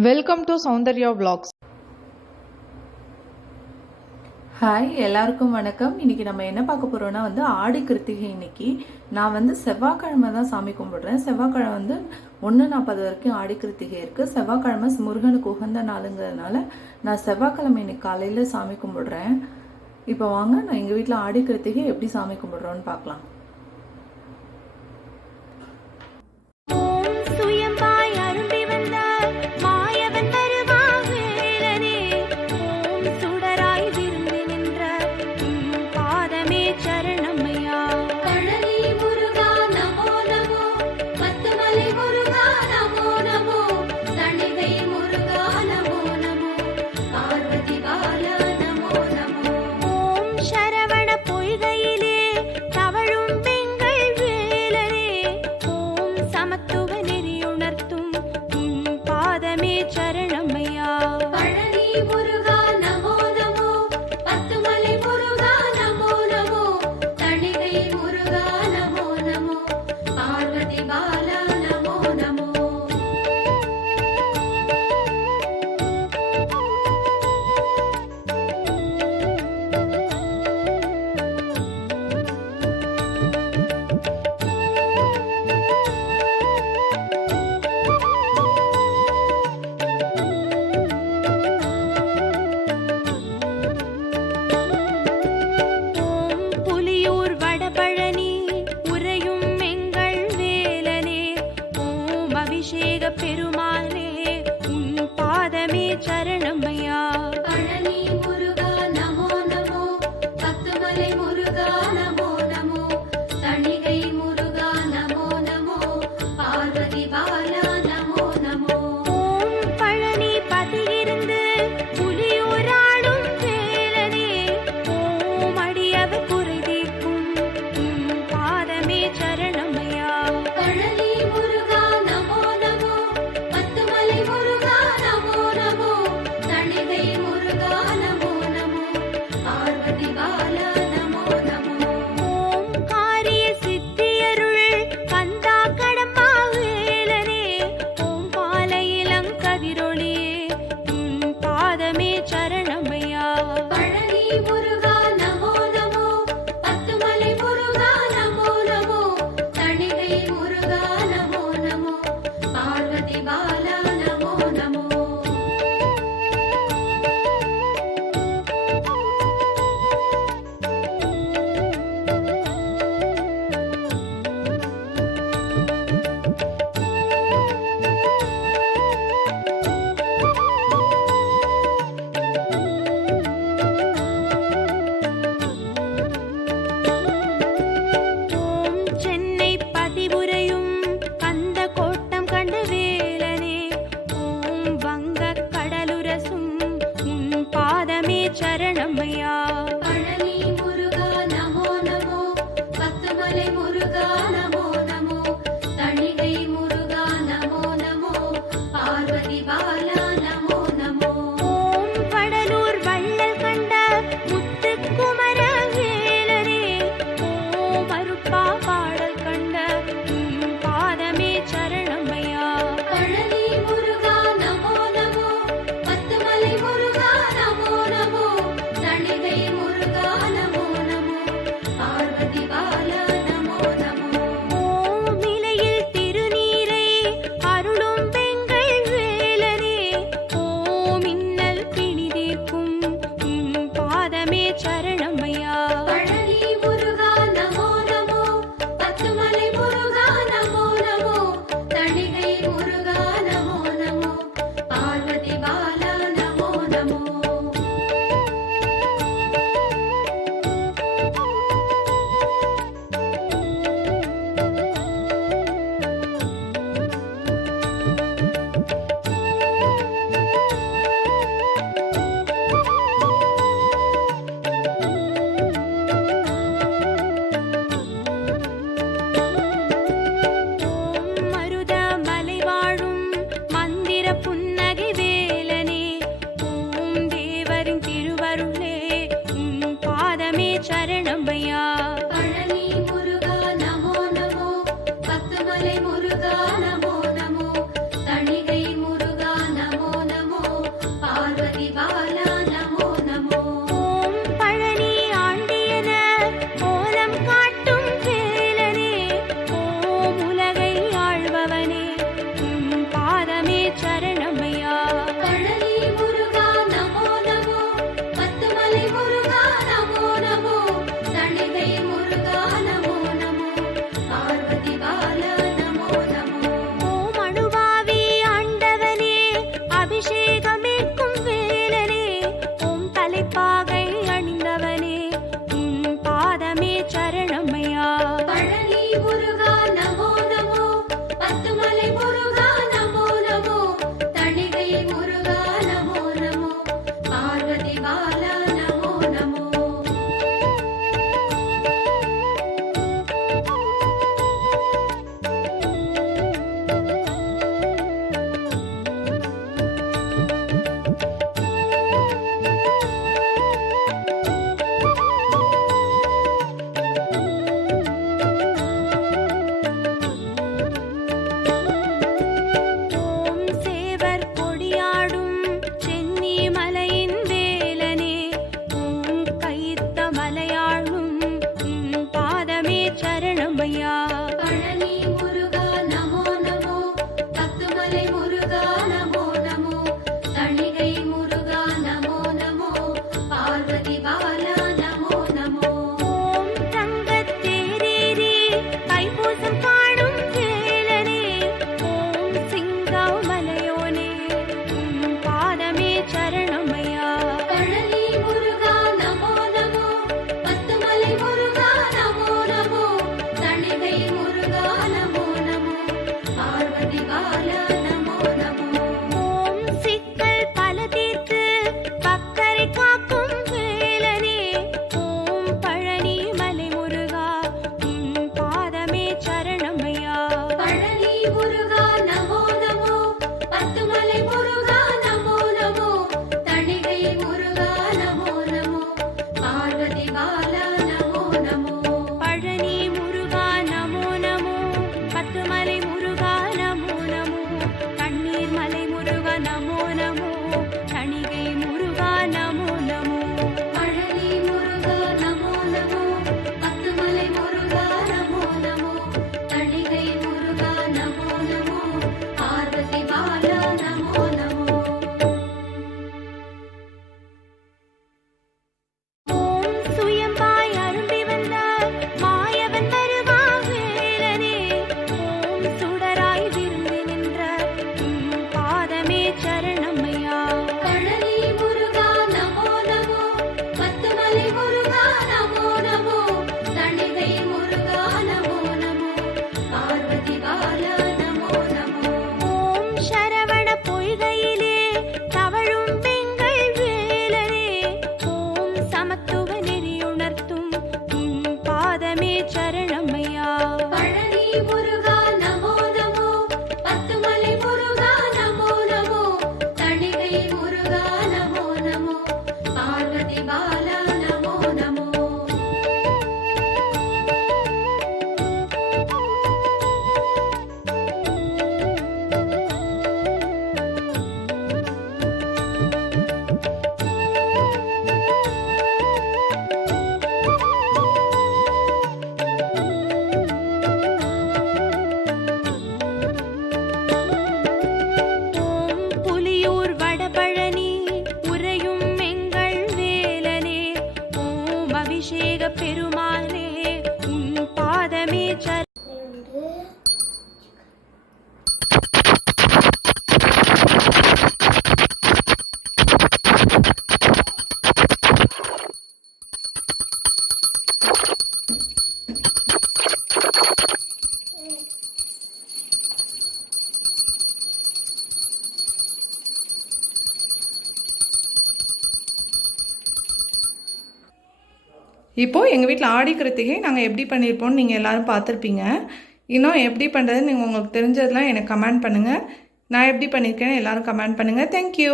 Welcome to Soundarya vlogs hi எல்லாருக்கும் வணக்கம். இன்னைக்கு நம்ம என்ன பார்க்க போறோம்னா வந்து ஆடி கிருத்திகை இன்னைக்கு. நான் வந்து செவ்வாய்க்கிழமை தான் சாமி கும்பிடுறேன். செவ்வாய்க்கிழமை வந்து ஒன்று நாற்பது வரைக்கும் ஆடி கிருத்திகை இருக்குது செவ்வாய்க்கிழமை முருகனுக்கு உகந்த நாளுங்கிறதுனால நான் செவ்வாய்க்கிழமை இன்னைக்கு காலையில் சாமி கும்பிடுறேன். இப்போ வாங்க நான் எங்கள் வீட்டில் ஆடி கிருத்திகை எப்படி சாமி கும்பிடுறோன்னு பார்க்கலாம். 가. will பெருமா இப்போது எங்கள் வீட்டில் ஆடி கிருத்திகை நாங்கள் எப்படி பண்ணியிருப்போம்னு நீங்கள் எல்லோரும் பார்த்துருப்பீங்க. இன்னும் எப்படி பண்ணுறதுன்னு நீங்கள் உங்களுக்கு தெரிஞ்சதெல்லாம் எனக்கு கமெண்ட் பண்ணுங்கள் நான் எப்படி பண்ணியிருக்கேன்னு எல்லோரும் கமெண்ட் பண்ணுங்கள் தேங்க்யூ